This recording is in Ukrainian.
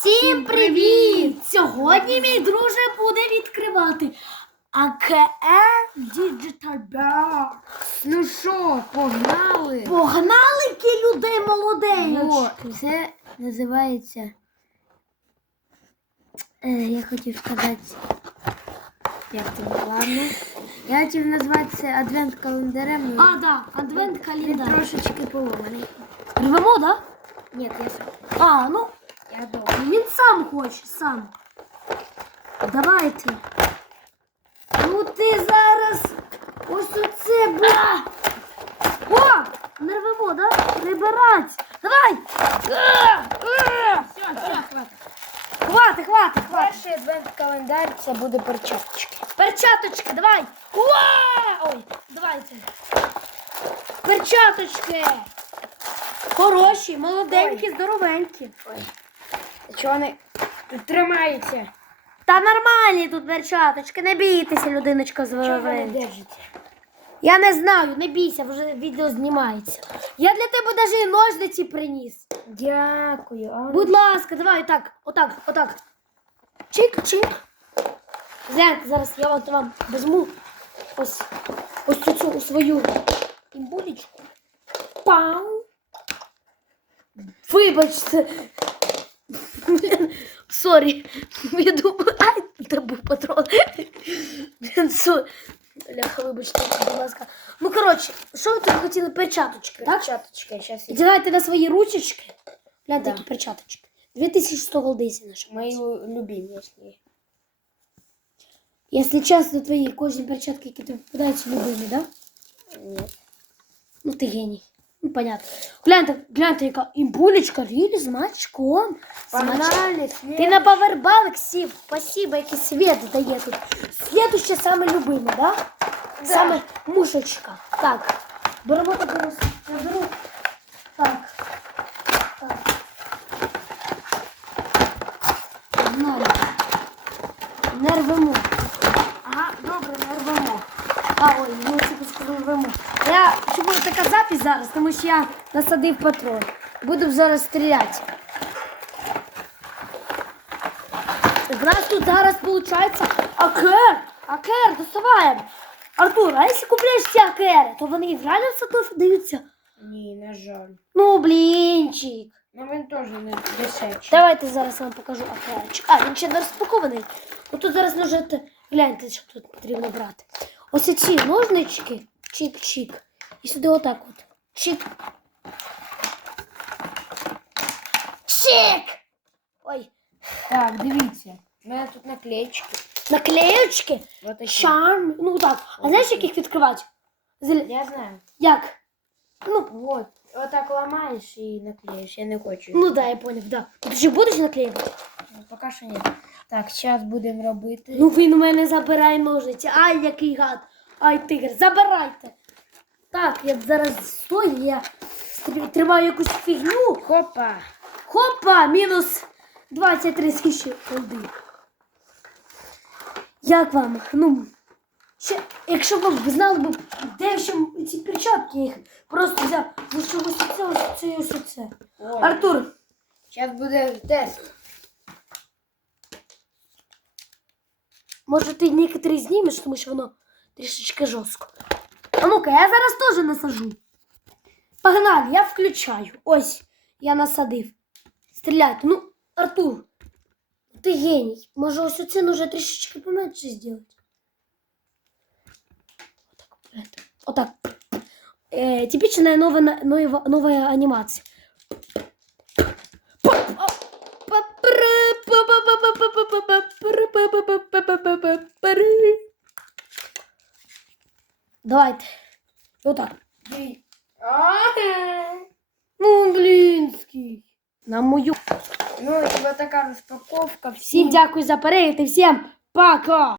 Всім привіт! Сьогодні мій друже буде відкривати АКЕ Digital Box. Ну що, погнали? Погнали ки людей О, молоденькі. це називається. Е, я хотів сказати. Як це ладно. Я хотів назвати це адвент календарем. ну, А, да, адвент Він календар. трошечки поломаний. Рвемо, да? Ні, я сам. А, ну. Він сам хоче, сам. Давайте. Ну ти зараз ось оце буде. О! Не рвемо, да? Прибирать. Давай! Все, все, хватить. Хвати, хвати, хвати. Перший адвент календар це буде перчаточки. Перчаточки, давай. Уа! Ой, давайте. Перчаточки. Хороші, молоденькі, здоровенькі. Ой. Чого вони тут тримаються? Та нормальні тут перчаточки, не бійтеся, людиночка з держаться? Я не знаю, не бійся, вже відео знімається. Я для тебе навіть і ножниці приніс. Дякую. А, Будь ласка, давай отак, отак, отак. Чик-чик. Гляньте, зараз я от вам візьму ось, ось цю, цю свою імбулечку. Пау. Вибачте. Блін, Сорі. Я думаю, ай, це був патрон. Блін, сорі. Ляха, вибачте, будь ласка. Ну, коротше, що ви тут хотіли? Перчаточки, так? перчаточки. Зараз я Одягайте на свої ручечки. Гляньте, Да. які перчаточки. 2100 голдисів наша. Мої любимі, якщо. Якщо чесно, твої кожні перчатки, які тобі попадаються, любимі, да? Ні. Ну ти геній. Ну, понятно. Гляньте, гляньте, яка імбулечка, рілі з мачком. Погнали, Ти на павербанк сів. Спасибо, який світ дає тут. Следуще саме любиме, да? Саме мушечка. Так. Беремо таку. Беру. Так. Так. Погнали. Не рвемо. Ага, добре, не рвемо. А, ой, ну це рвемо. Я чому така запись зараз, тому що я насадив патрон. Буду зараз стріляти. В нас тут зараз виходить акер. Акер, доставаємо. Артур, а якщо купляєш ці акери, то вони реально в садові даються? Ні, на жаль. Ну, блінчик. Ну він теж не дешевший. Давайте зараз вам покажу акерчик. А, він ще не розпакований. Ну тут зараз можете гляньте, що тут потрібно брати. Ось ці ножнички. Чик-чик. І сюди отак от. Чик. Чик! Ой, Так, дивіться. У мене тут наклеечки. наклеючки. Вот такі. Шарм. Ну так. А знаєш, як їх відкривати? Зел- Я знаю. Як? Ну, Вот. Отак ламаєш і наклеїш. Я не хочу. ну да, я поняв, да. Ти ще будеш наклеювати? Ну, Поки що ні. Так, зараз будемо робити. Ну він у мене забирає ножиці. Ай, який гад. Ай, тигр, забирайте. Так, я зараз стою, я тримаю якусь фігню. Хопа. Хопа, мінус 23 скільки голди. Як вам? Ну, ще, якщо б ви знали б, де ще ці перчатки, їх просто взяв. Ну що ось це, ось це, ось це. Артур, Зараз буде тест. може ти некоторі знімеш, тому що воно трішечки жорстко. А ну-ка, я зараз теж насажу. Погнали, я включаю. Ось, я насадив. Стріляйте. Ну, Артур, ти геній. Може ось оце нужно трішечки поменше зробити. Отак, это, отак. Э, типичная новая, новая, новая анимация. Давайте. Отак. Ну, блинский. На мою. Ну, і ось така розпаковка. Всім дякую за перегляд і всім пока!